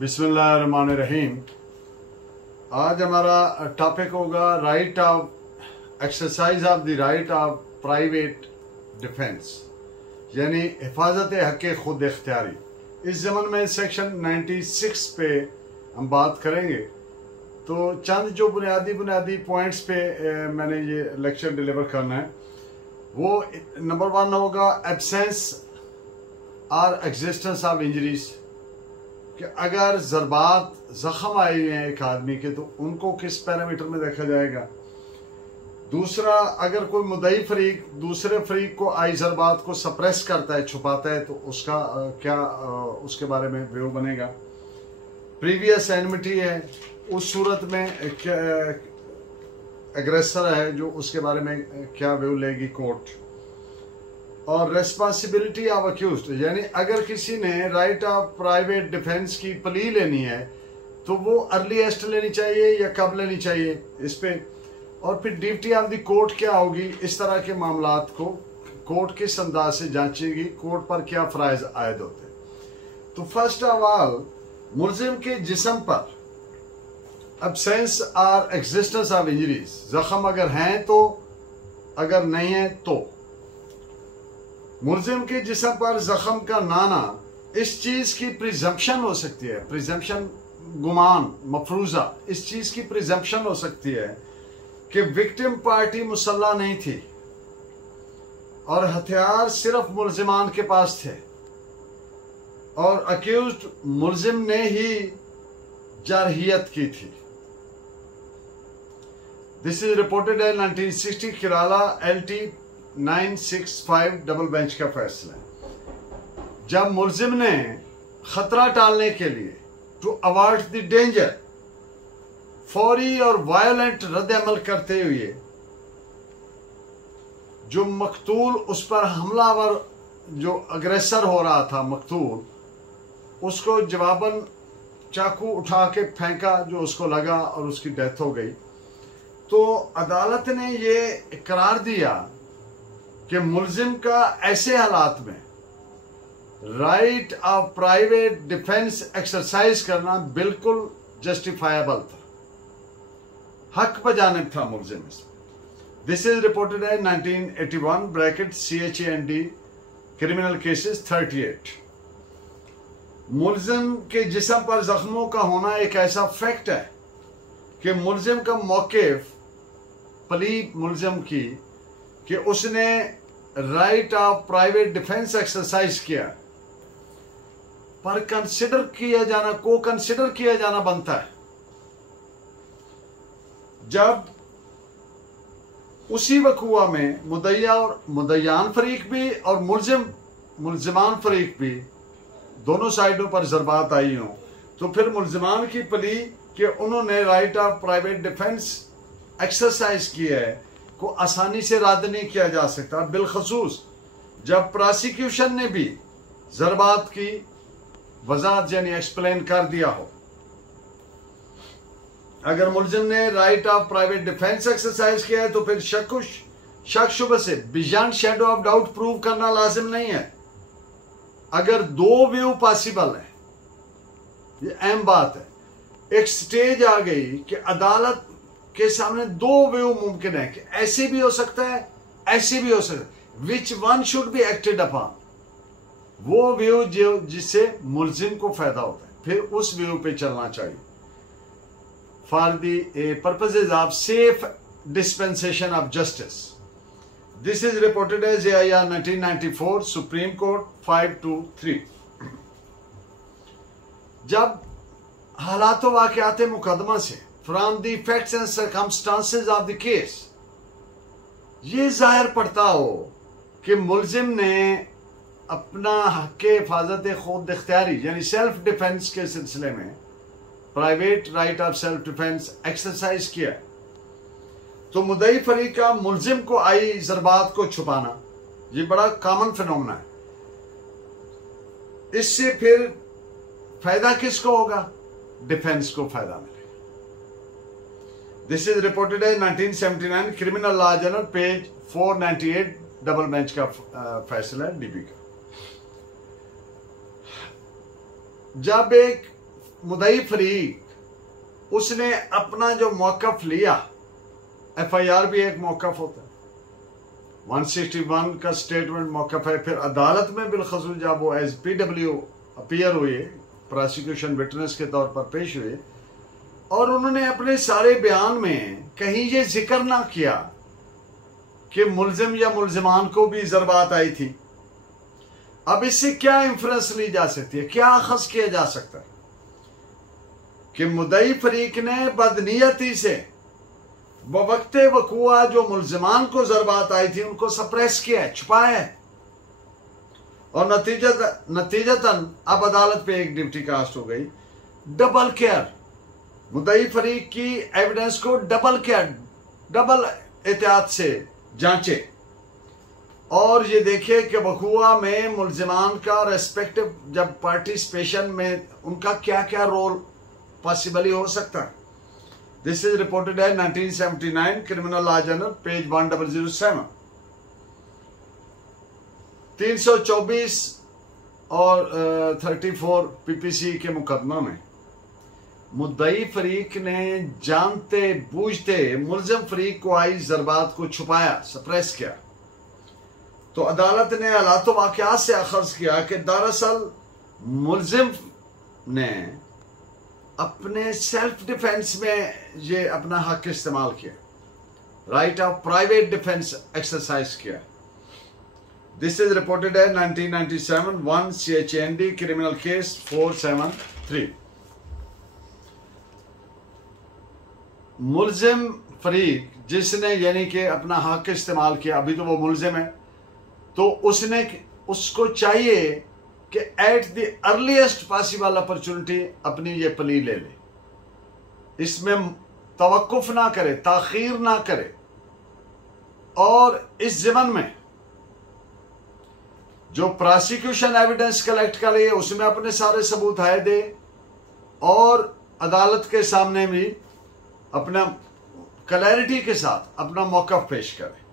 बिस्मिल्लाहिर्रहमानिर्रहीम। आज हमारा टॉपिक होगा right of exercise of the right of private defence, यानी हिफाजत हक़ खुद इख्तियारी। इस ज़मन में सेक्शन 96 पे हम बात करेंगे। तो चंद जो बुनियादी पॉइंट्स पे मैंने ये लेक्चर डिलीवर करना है, वो नंबर 1 होगा एब्सेंस और एग्जिस्टेंस ऑफ इंजरीज, कि अगर ज़रबात ज़ख़म आए हुए हैं एक आदमी के तो उनको किस पैरामीटर में देखा जाएगा। दूसरा, अगर कोई मुद्दई फरीक दूसरे फरीक को आई ज़रबात को सप्रेस करता है, छुपाता है, तो उसका क्या उसके बारे में व्यू बनेगा। प्रीवियस एनमिटी है, उस सूरत में क्या एग्रेसर है जो उसके बारे में क्या व्यू लेगी कोर्ट। और रेस्पॉन्सिबिलिटी ऑफ अक्यूज्ड, यानी अगर किसी ने राइट ऑफ प्राइवेट डिफेंस की प्ली लेनी है तो वो अर्लीस्ट लेनी चाहिए या कब लेनी चाहिए इस पे। और फिर ड्यूटी ऑफ द कोर्ट क्या होगी, इस तरह के मामलात को कोर्ट किस अंदाज से जांचेगी, कोर्ट पर क्या फ़राइज़ आयद होते हैं। तो फर्स्ट ऑफ ऑल, मुल्जिम के जिस्म पर एब्सेंस और एग्जिस्टेंस ऑफ इंजरीज, जख्म अगर हैं तो, अगर नहीं है तो। मुल्जिम के जिस्म पर जख्म का नाना इस चीज की प्रिजम्पशन हो सकती है, प्रिजम्पशन गुमान मफरूजा, इस चीज की प्रिजम्पशन हो सकती है कि विक्टिम पार्टी मुसल्ला नहीं थी और हथियार सिर्फ मुल्जिमान के पास थे और अक्यूज्ड मुल्जिम ने ही जारहियत की थी। This is reported in 1960 Kerala LT 965 double bench का फैसला है। जब मुल्जिम ने खतरा टालने के लिए टू अवॉइड द डेंजर फौरी और वायलेंट रद्द अमल करते हुए जो मकतूल उस पर हमलावर जो अग्रेसर हो रहा था मकतूल, उसको जवाबन चाकू उठा के फेंका जो उसको लगा और उसकी डेथ हो गई। तो अदालत ने ये इकरार दिया कि मुल्जिम का ऐसे हालात में right of private defence exercise करना बिल्कुल जस्टिफाइबल था, हक बजानिब था मुल्जिम इसमें। दिस इज रिपोर्टेड है 1981 ब्रैकेट CHAND क्रिमिनल केसेस 38। मुल्जिम के जिस्म पर जख्मों का होना एक ऐसा फैक्ट है कि मुल्जिम का मौक़िफ़ प्ली मुल्जिम की कि उसने right of private defence exercise किया पर कंसिडर किया जाना, को कंसिडर किया जाना बनता है जब उसी वक़ुआ में मुद्दइया और मुद्दइयान फरीक भी और मुल्जिमान फरीक भी दोनों साइडों पर ज़रबात आई हों, तो फिर मुल्जिमान की प्ली कि उन्होंने right of private defence exercise किया है को आसानी से रद्द नहीं किया जा सकता, बिलखसूस जब प्रोसिक्यूशन ने भी ज़रबात की वजाहत यानी एक्सप्लेन कर दिया हो। अगर मुल्जिम ने right of private defence exercise किया है तो फिर शक शुबे से beyond shadow of doubt prove करना लाजिम नहीं है। अगर दो व्यू पॉसिबल है, ये अहम बात है। एक स्टेज आ गई कि अदालत के सामने दो व्यू मुमकिन है कि ऐसे भी हो सकता है, ऐसे भी हो सकता है। Which one should be acted upon, वो व्यू जो जिससे मुल्जिम को फायदा होता है, फिर उस व्यू पे चलना चाहिए for the purposes of safe dispensation of justice. This is reported as AIR 1994 Supreme Court 523। जब हालात वाक़यात मुकदमा से from the facts and circumstances of the case ये जाहिर पड़ता हो कि मुल्जिम ने अपना हक़ हिफाजत खुद इख्तियारी यानी सेल्फ डिफेंस के सिलसिले में private right of self defence exercise किया, तो मुद्दई फरीक का मुल्जिम को आई ज़रबात को छुपाना ये बड़ा कॉमन फिनोमेना है। इससे फिर फायदा किसको होगा? डिफेंस को फायदा मिलेगा। दिस इज रिपोर्टेड है 1979 criminal law journal page 498 double bench का फैसला DB का। जब एक मुदई फरीक उसने अपना जो मौकफ लिया, FIR भी एक मौकफ होता है, 161 का स्टेटमेंट मौकफ है। फिर अदालत में बिलखसूस जब वो एज PW अपीयर हुए, प्रोसिक्यूशन विटनेस के तौर पर पेश हुए, और उन्होंने अपने सारे बयान में कहीं ये जिक्र ना किया कि मुल्जिम या मुल्जिमान को भी ज़रबात आई थी। अब इससे क्या इंफरेंस ली जा सकती है, क्या अखज़ किया जा सकता है कि मुदई फरीक ने बदनीयती से बवक्ते वक़ुआ जो मुल्जिमान को ज़रबात आई थी उनको सप्रेस किया है, छुपाया है, और नतीजतन अब अदालत पे एक ड्यूटी कास्ट हो गई। डबल केयर, मुदई फरीक की एविडेंस को डबल केयर, डबल एहतियात से जांचे, और ये देखे कि वक़ुआ में मुल्जिमान का रेस्पेक्टिव जब पार्टिसिपेशन में उनका क्या क्या रोल पॉसिबली हो सकता है। दिस इज रिपोर्टेड है 1979 क्रिमिनल लॉ जर्नल पेज 1007। 324 और 34 PPC के मुकदमा में मुद्दई फरीक ने जानते बूझते मुल्जिम फरीक को आई ज़रबात को छुपाया, सप्रेस किया। तो अदालत ने हालात वाक़यात से अखज़ किया कि दरअसल मुल्जिम ने अपने सेल्फ डिफेंस में ये अपना हक इस्तेमाल किया, right of private defence exercise किया। दिस इज रिपोर्टेड है 1997 1 CHND क्रिमिनल केस 473। मुल्जिम फरीक जिसने यानी कि अपना हक इस्तेमाल किया, अभी तो वो मुल्जिम है, तो उसको चाहिए कि at the earliest possible opportunity अपनी ये प्ली ले ले, इसमें तवक्कुफ ना करे, ताखीर ना करे, और इस ज़मन में जो प्रोसिक्यूशन एविडेंस कलेक्ट करे उसमें अपने सारे सबूत है दे, और अदालत के सामने भी अपना क्लैरिटी के साथ अपना मौक़िफ़ पेश करे।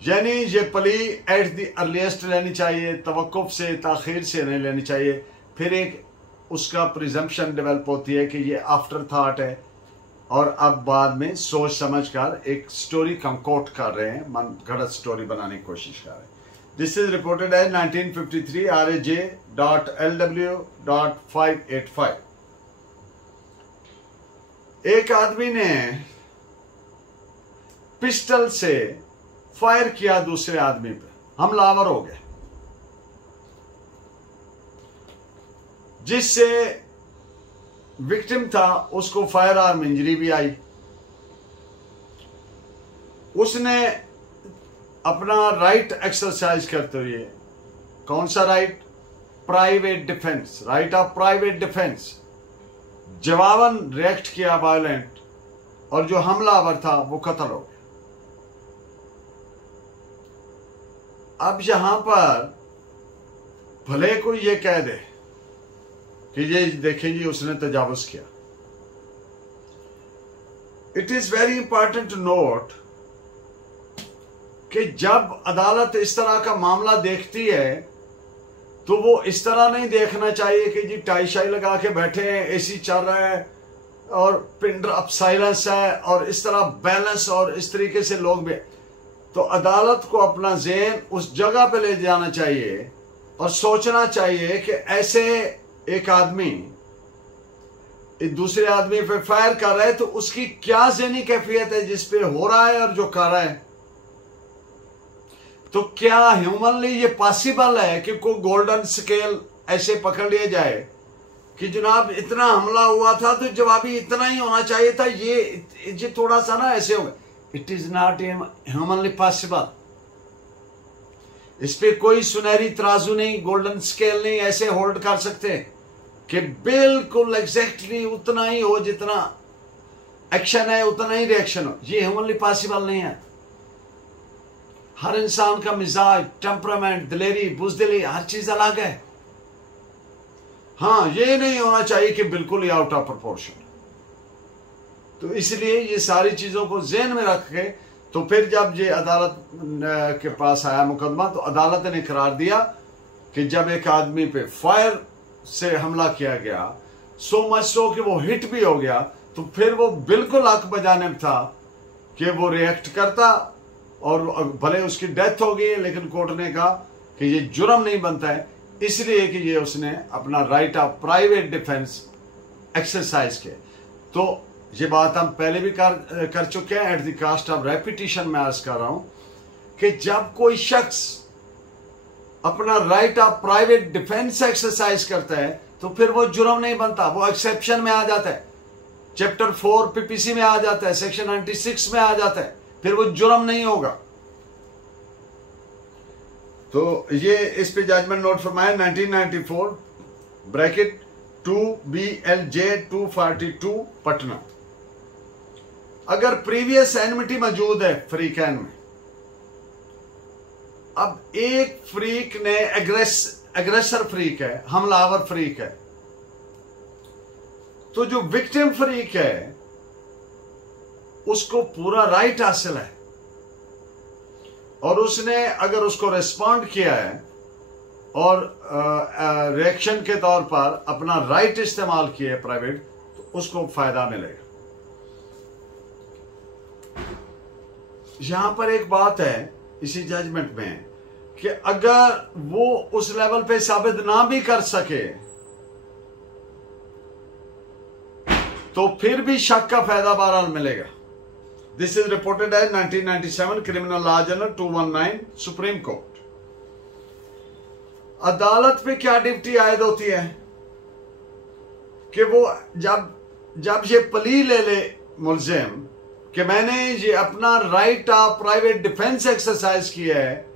यानी ये प्ली एट द अर्लीस्ट लेनी चाहिए, तवक्कुफ से ताखीर से नहीं लेनी चाहिए। फिर एक उसका प्रिजम्पशन डेवलप होती है कि ये आफ्टर थाट है, और अब बाद में सोच समझ कर एक स्टोरी कंकोट कर रहे हैं, मन गढ़त स्टोरी बनाने की कोशिश कर रहे हैं। दिस इज रिपोर्टेड है 1953 RAJ.LW.585। एक आदमी ने पिस्टल से फायर किया दूसरे आदमी पे, हमलावर हो गए, जिससे विक्टिम था उसको फायर आर्म इंजरी भी आई। उसने अपना राइट एक्सरसाइज करते हुए, कौन सा right? Private defence, right of private defence, जवाबन रिएक्ट किया वायलेंट, और जो हमलावर था वो कत्ल हो गया। अब यहां पर भले कोई ये कह दे कि ये देखें जी उसने तजावुज किया, it is very important to note कि जब अदालत इस तरह का मामला देखती है तो वो इस तरह नहीं देखना चाहिए कि जी टाई शाई लगा के बैठे हैं, AC चल रहा है और पिन ड्रॉप साइलेंस है, और इस तरह बैलेंस और इस तरीके से लोग भी। तो अदालत को अपना ज़हन उस जगह पे ले जाना चाहिए और सोचना चाहिए कि ऐसे एक आदमी दूसरे आदमी पे फायर कर रहा है तो उसकी क्या ज़हनी कैफियत है जिस पे हो रहा है और जो कर रहा है। तो क्या ह्यूमनली ये पॉसिबल है कि कोई गोल्डन स्केल ऐसे पकड़ लिया जाए कि जनाब इतना हमला हुआ था तो जवाबी इतना ही होना चाहिए था, ये थोड़ा सा ना ऐसे होगा। It is not humanly possible. इस पे कोई सुनहरी तराजू नहीं, गोल्डन स्केल नहीं ऐसे होल्ड कर सकते कि बिल्कुल एग्जैक्टली उतना ही हो, जितना एक्शन है उतना ही रिएक्शन हो। ये ह्यूमनली पॉसिबल नहीं है। हर इंसान का मिजाज, टेम्परामेंट, दिलेरी, बुजदिली, हर चीज अलग है। हाँ, ये नहीं होना चाहिए कि बिल्कुल ही आउट ऑफ प्रोपोर्शन। तो इसलिए ये सारी चीजों को ज़हन में रख के तो फिर जब ये अदालत के पास आया मुकदमा, तो अदालत ने करार दिया कि जब एक आदमी पे फायर से हमला किया गया सो मच सो कि वो हिट भी हो गया, तो फिर वो बिल्कुल हक बजाने में था कि वो रिएक्ट करता, और भले उसकी डेथ हो गई, लेकिन कोर्ट ने कहा कि ये जुर्म नहीं बनता है, इसलिए कि ये उसने अपना right of private defence exercise किया। तो ये बात हम पहले भी कर चुके हैं, at the cost of repetition में अर्ज कर रहा हूं कि जब कोई शख्स अपना right of private defence exercise करता है तो फिर वो जुर्म नहीं बनता, वो एक्सेप्शन में आ जाता है, चैप्टर 4 पीपीसी में आ जाता है, सेक्शन 96 में आ जाता है, फिर वो जुर्म नहीं होगा। तो ये इस पे जजमेंट नोट फरमाया 1994 ब्रैकेट 2BLJ 242 पटना। अगर प्रीवियस एनमिटी मौजूद है फ्रीकैन में, अब एक फ्रीक ने एग्रेसर फ्रीक है, हमलावर फ्रीक है, तो जो विक्टिम फ्रीक है उसको पूरा राइट हासिल है, और उसने अगर उसको रिस्पॉन्ड किया है और रिएक्शन के तौर पर अपना राइट इस्तेमाल किया है प्राइवेट, तो उसको फायदा मिलेगा। यहां पर एक बात है इसी जजमेंट में कि अगर वो उस लेवल पे साबित ना भी कर सके तो फिर भी शक का फायदा बहरहाल मिलेगा। This is reported as 1997 criminal law journal 219 Supreme Court. अदालत पे क्या ड्यूटी आयद होती है कि वो जब ये प्ली ले मुलजिम कि मैंने ये अपना right of private defence exercise किया है,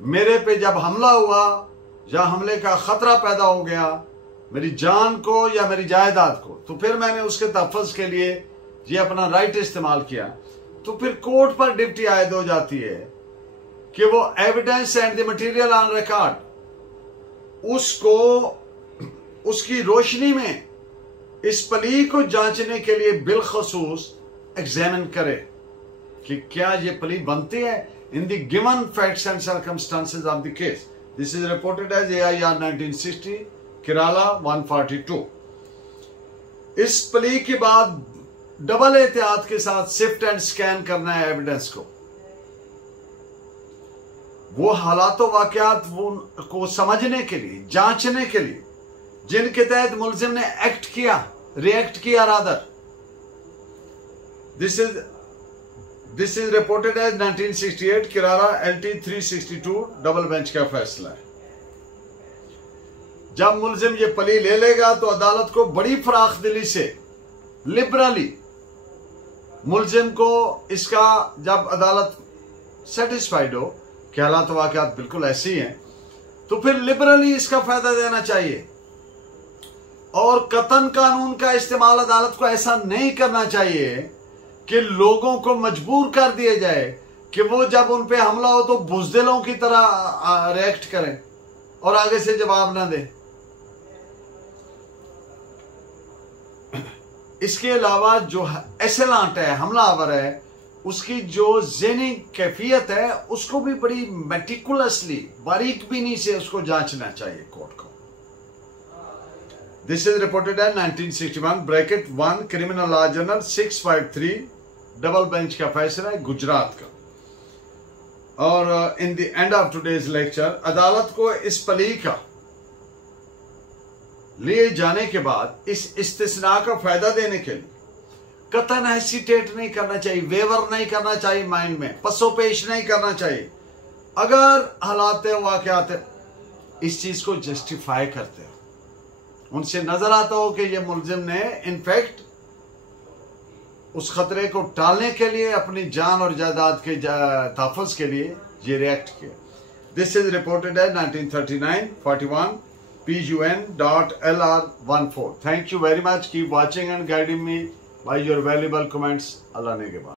मेरे पे जब हमला हुआ या हमले का खतरा पैदा हो गया मेरी जान को या मेरी जायदाद को, तो फिर मैंने उसके तहफ़्फ़ुज़ के लिए ये अपना राइट इस्तेमाल किया, तो फिर कोर्ट पर ड्यूटी आयद हो जाती है कि वो evidence and the material on record उसको उसकी रोशनी में इस प्ली को जांचने के लिए बिलखसूस एग्जामिन करे कि क्या ये प्ली बनती है in the given facts and circumstances of the case. This is reported as AIR 1960 Kerala 142। इस प्ली के बाद डबल एहतियात के साथ सिफ्ट एंड स्कैन करना है एविडेंस को, वो हालातों वाकयात को समझने के लिए, जांचने के लिए जिनके तहत मुलजिम ने एक्ट किया, रिएक्ट किया rather. This is reported as 1968 Kerala LT 362 double bench का फैसला है। जब मुलजिम ये प्ली ले लेगा तो अदालत को बड़ी फराख दिली से, लिबरली मुलजिम को इसका, जब अदालत सेटिस्फाइड हो कि हालात वाकयात बिल्कुल ऐसी हैं, तो फिर लिबरली इसका फायदा देना चाहिए, और कतन कानून का इस्तेमाल अदालत को ऐसा नहीं करना चाहिए कि लोगों को मजबूर कर दिया जाए कि वो जब उन पे हमला हो तो बुज़दिलों की तरह रिएक्ट करें और आगे से जवाब ना दें। इसके अलावा जो एसेलांट है, हमलावर है, उसकी जो ज़हनी कैफियत है उसको भी बड़ी मेटिकुलसली, बारीकबीनी से उसको जांचना चाहिए कोर्ट को। This is reported at 1961 bracket 1 criminal law journal 653 double bench का फैसला है गुजरात का। और in the end of today's lecture अदालत को इस प्ली का लिए जाने के बाद इस इस्तिस्ना का फायदा देने के लिए कतन हेसिटेट नहीं करना चाहिए, वेवर नहीं करना चाहिए, माइंड में पसोपेश नहीं करना चाहिए। अगर हालात वाकयात इस चीज को जस्टिफाई करते हो, उनसे नजर आता हो कि ये मुलजिम ने इनफैक्ट उस खतरे को टालने के लिए, अपनी जान और जायदाद के तहफ़्फ़ुज़ के लिए ये रिएक्ट किया। दिस इज रिपोर्टेड है 1939 41 PUN.LR14। Thank you very much. Keep watching and guiding me by your valuable comments. Allah ne ke baad.